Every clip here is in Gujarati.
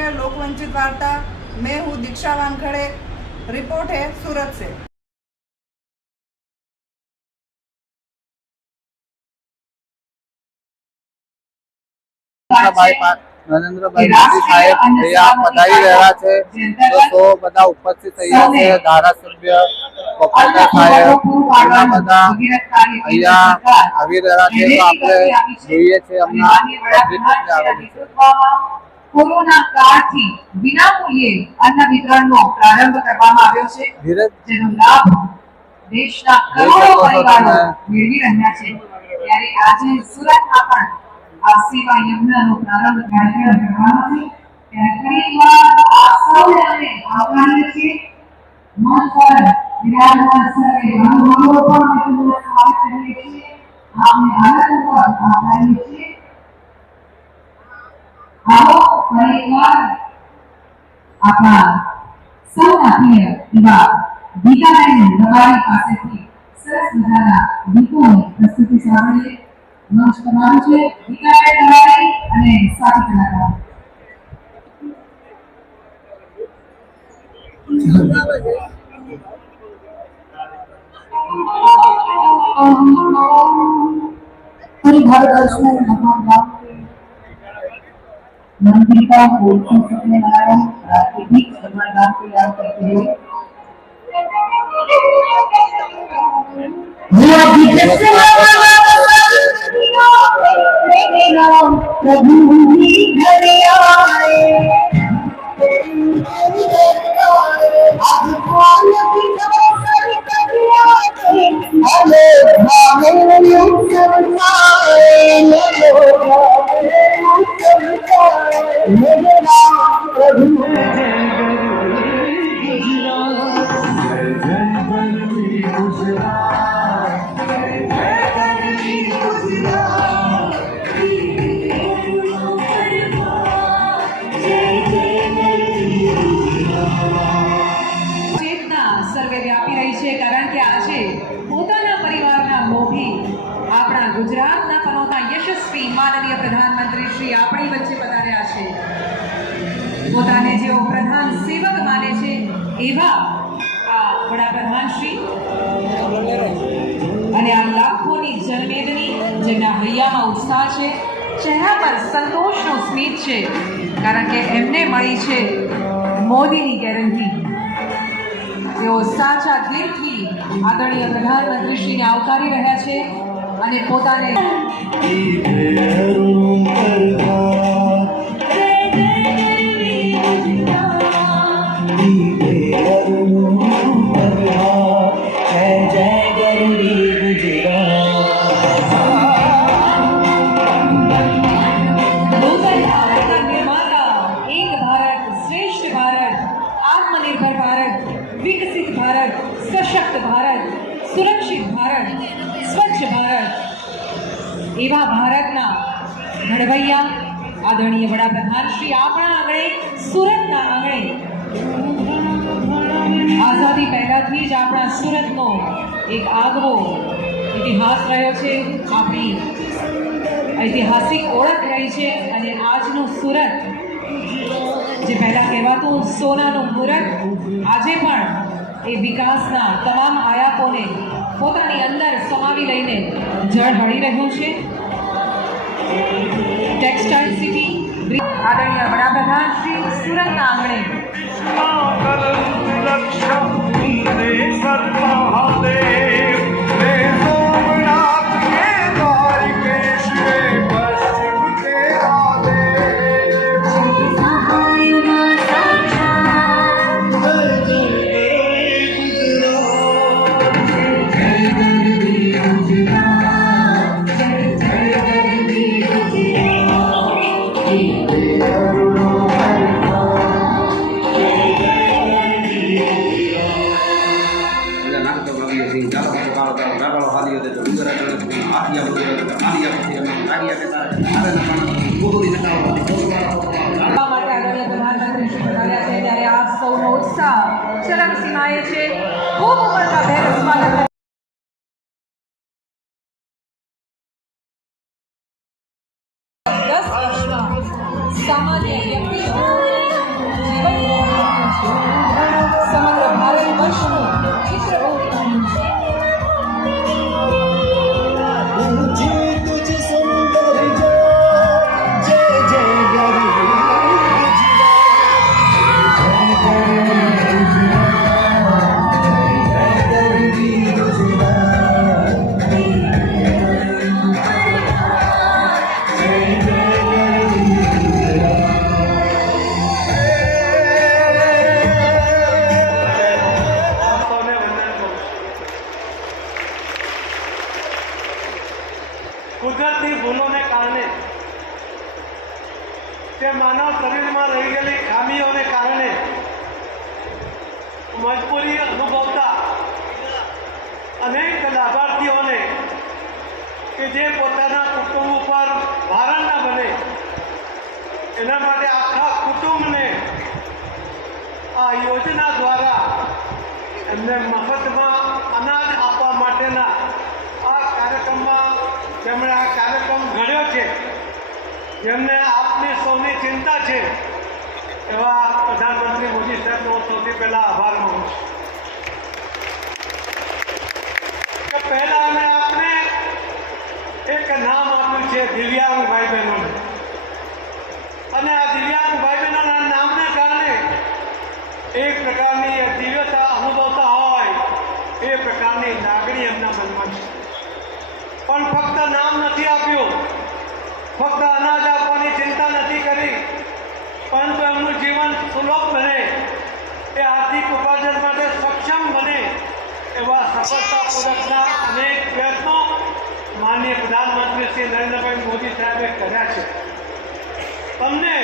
है लोकवंचित वार्ता। मैं हूँ दीक्षा वानखड़े। रिपोर्ट है सूरत से। નરેન્દ્રભાઈ મોદી સાહેબ અહીંયા પધારી રહ્યા છે તો બધા ઉપસ્થિત થયા છે ધારાસભ્ય પપ્પા સાહેબ ઘણા બધા અહીંયા આવી રહ્યા છે તો આપણે જોઈએ છે હમણાં આવેલી છે। કોરોના કાળથી વિનામૂલ્યે અન્ન વિતરણનો પ્રારંભ કરવામાં આવ્યો છે જેનો લાભ દેશના કરોડો પરિવારો મેળવી રહ્યા છે। ત્યારે આજે સુરતમાં પણ આ સેવા યજ્ઞનો પ્રારંભ કરવામાં છે। ત્યારે ફરીવાર આપ સૌને અમે આવકારીએ છીએ। મંચ પર વિરાજમાન સર્વે મહાનુભાવો પણ તેમનું સ્વાગત કરીએ છીએ। આપને આનંદ પર આવકારીએ છીએ। आओ परिवार आपा सौना प्रिय एवा गीताबेन रबारी पासेथी सरस मजाना गीतोनी प्रस्तुति साંભળીએ। મંચ તમારું છે ગીતાબેન રબારી અને સાથી કલાકાર। पूरी भारत वर्ष में भगवान राम मंदिर का बोलते सपने वाला के बीच भगवान राम को याद करते हुए प्रभु ही घर आए सर्वव्यापी रही है कारण के आज पोताना परिवारना मोभी आपणा गुजरातना पनोता यशस्वी माननीय प्रधानमंत्री श्री आपणी वच्चे पधार्या छे। पोताने जेओ प्रधान सेवक माने छे एवा आ वडाप्रधान श्री अने आ लाखोनी जनमेदनी जेना हૈયામાં उत्साह छे, चेहरा पर संतोषनो स्मित छे कारण के एमने मळी छे मोदीनी गેરંટી। તેઓ સાચા દિલથી આદરણીય પ્રધાનમંત્રીશ્રીને આવકારી રહ્યા છે અને પોતાને विकसित भारत, सशक्त भारत, सुरक्षित भारत, स्वच्छ भारत एवा भारतना घडवैया आदरणीय वडाप्रधान श्री आपणा आंगणे सूरतना आंगणे आजादी पहलाथी ज आपणा सूरतनो एक આગવો इतिहास रह्यो छे। आपणी ऐतिहासिक ओळख रही छे अने आजनुं सूरत जे पहला कहेवातुं सोनानुं मूरत आजे पण ए विकासना तमाम आयापोने पोतानी अंदर समावी लईने झळहળી રહ્યું છે। टेक्सटाइल सिटी आदरणीय वडाप्रधान श्री सूरतना आंगणे आप सौनो उत्साह चरम सीमाए छे। खूब उमळका भેર स्वागत। सामान्य व्यक्ति મજબૂરી અનુભવતા અનેક લાભાર્થીઓને કે જે પોતાના કુટુંબ ઉપર ભારણ ના બને એના માટે આખા કુટુંબને આ યોજના દ્વારા એમને મફતમાં અનાજ આપવા માટેના આ કાર્યક્રમમાં જેમણે આ કાર્યક્રમ ઘડ્યો છે, જેમને આપની સૌની ચિંતા છે, એવા પ્રધાનમંત્રી મોદી સાહેબનો સૌથી પહેલાં આભાર માનું છું કે પહેલાં અમે આપને એક નામ આપ્યું છે દિવ્યાંગ ભાઈ બહેનોને, અને આ દિવ્યાંગ ભાઈ બહેનોના નામને કારણે એક પ્રકારની દિવ્યતા અનુભવતા હોય એ પ્રકારની લાગણી એમના મનમાં છે. પણ ફક્ત નામ નથી આપ્યું, ફક્ત અનાજ આપવાની ચિંતા નથી કરી, પરંતુ એમનું જીવન સુલભ બને, એ આર્થિક ઉપાર્જન માટે સક્ષમ બને એવા સફળતાપૂર્વકના અનેક પ્રયત્નો માનનીય પ્રધાનમંત્રી શ્રી નરેન્દ્રભાઈ મોદી સાહેબે કર્યા છે. તમને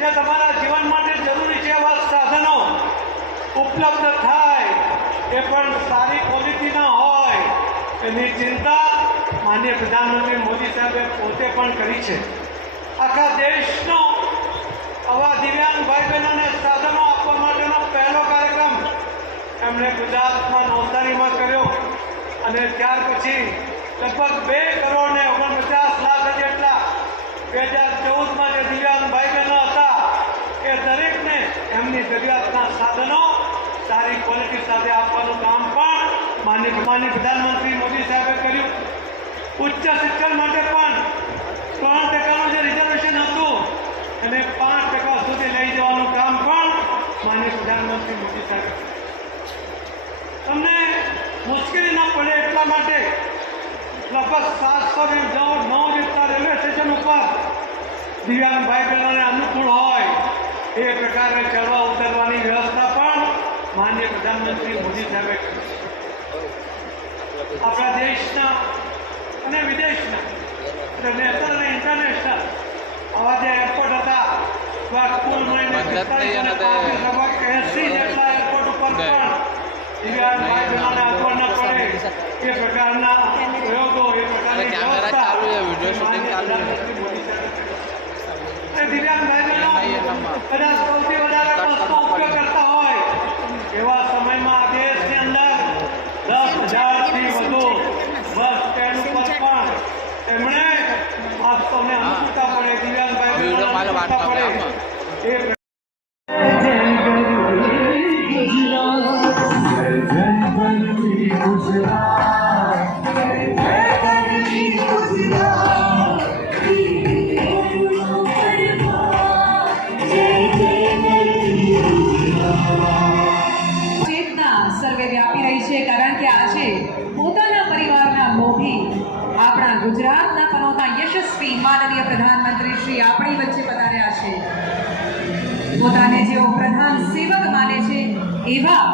જે તમારા જીવન માટે જરૂરી છે એવા સાધનો ઉપલબ્ધ થાય, એ પણ સારી ક્વોલિટીના હોય, એની ચિંતા માનનીય પ્રધાનમંત્રી મોદી સાહેબે પોતે પણ કરી છે. આખા દેશનો આવા દિવ્યાંગ ભાઈ બહેનોને સાધનો આપવા માટેનો પહેલો કાર્યક્રમ એમણે ગુજરાતમાં નવસારીમાં કર્યો, અને ત્યાર પછી લગભગ 2,49,00,000 જેટલા 2014માં જે દિવ્યાંગ ભાઈ બહેનો હતા એ દરેકને એમની જરૂરિયાતના સાધનો સારી ક્વોલિટી સાથે આપવાનું કામ પણ માનનીય પ્રધાનમંત્રી મોદી સાહેબે કર્યું. ઉચ્ચ શિક્ષણ માટે પણ 3% જે રિઝર્વેશન હતું અને 5% સુધી લઈ જવાનું કામ પણ માનનીય પ્રધાનમંત્રી મોદી સાહેબે કર્યું. તમને મુશ્કેલી ન પડે એટલા માટે લગભગ 709 જેટલા રેલવે સ્ટેશન ઉપર દિવ્યાંગ ભાઈ બહેનોને અનુકૂળ હોય એ પ્રકારે ચડવા ઉતરવાની વ્યવસ્થા પણ માનનીય પ્રધાનમંત્રી મોદી સાહેબે કરી. આપણા દેશના અને વિદેશના નેશનલ અને ઇન્ટરનેશનલ આવા જે એરપોર્ટ હતા, કુલ મળીને 80 જેટલા એરપોર્ટ ઉપર પણ દિવ્યાંગ ભાઈ બહેનોને અગવડ ન પડે એ પ્રકારના પ્રયોગો, એ પ્રકારની વ્યવસ્થા દિવ્યાંગ ભાઈ બહેનો કદાચ સૌથી વધારે બસનો ઉપયોગ કરતા હોય એવા સમયમાં આ દેશની અંદર 10,000થી વધુ બસ સ્ટેન્ડ ઉપર પણ એમણે વાસ્તવને અનુકૂળતા પડે, દિવ્યાંગ ભાઈ બહેનોને અનુકૂળતા પડે એ સર્વવ્યાપી રહી છે, કારણ કે આજે પોતાના પરિવારના મોભી આપણા ગુજરાતના પનોતા યશસ્વી માનનીય પ્રધાનમંત્રી શ્રી આપણી વચ્ચે પધાર્યા છે. પોતાને જેઓ પ્રધાન સેવક માને છે એવા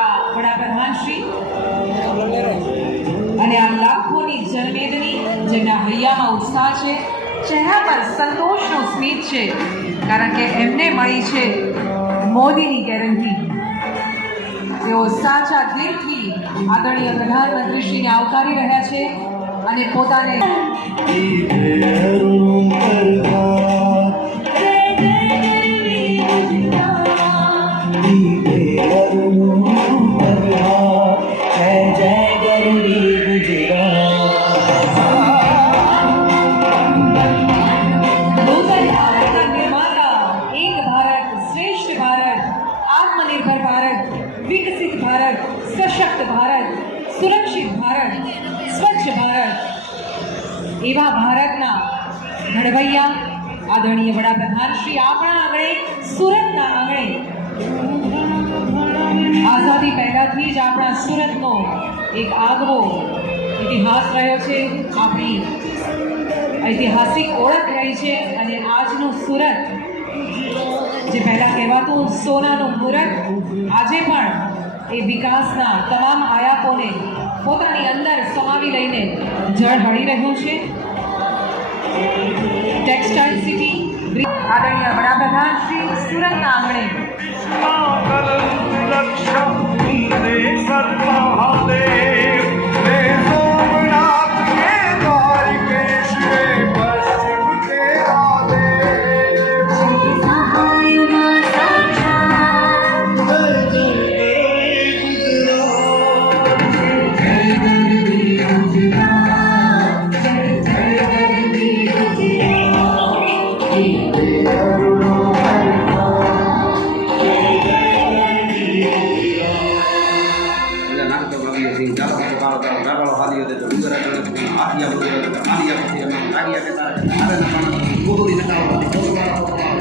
આ વડાપ્રધાન શ્રી અને આ લાખોની જનમેદની જેમના હૈયામાં ઉત્સાહ છે, ચહેરા પર સંતોષનું સ્મિત છે, કારણ કે એમને મળી છે મોદીની ગેરંટી. તેઓ સાચા દિલથી આદરણીય પ્રધાનમંત્રીશ્રીને આવકારી રહ્યા છે અને પોતાને विकसित भारत, सशक्त भारत, सुरक्षित भारत, स्वच्छ भारत एवा भारतना घड़वैया आदरणीय वडाप्रधान श्री आपણા આંગણે સુરતના આંગણે આઝાદી પહેલાથી જ આપણા સુરતનો એક આગવો ઇતિહાસ રહ્યો છે, આપણી ઐતિહાસિક ઓળખ રહી છે. અને આજનું સુરત જે પહેલા કહેવાતું સોનાનું મુરત આજે પણ એ વિકાસના તમામ આયાપોને પોતાની અંદર સમાવી લઈને ઝળહળી રહ્યું છે. ટેક્સટાઇલ સિટી આદરણીય વડાપ્રધાન શ્રી સુરતના આંગણે मुंडेश्वर महादेव रे सोमनाथ के द्वारिकेश रे पश्चिम तेरा देव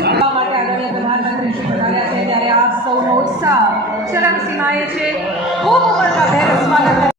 કરવા માટે આદરણીય પ્રધાનમંત્રી શ્રી પધાર્યા છે ત્યારે આપ સૌનો ઉત્સાહ ચરમસીમાએ છે. ખૂબ ઉમળકાભેર સ્વાગત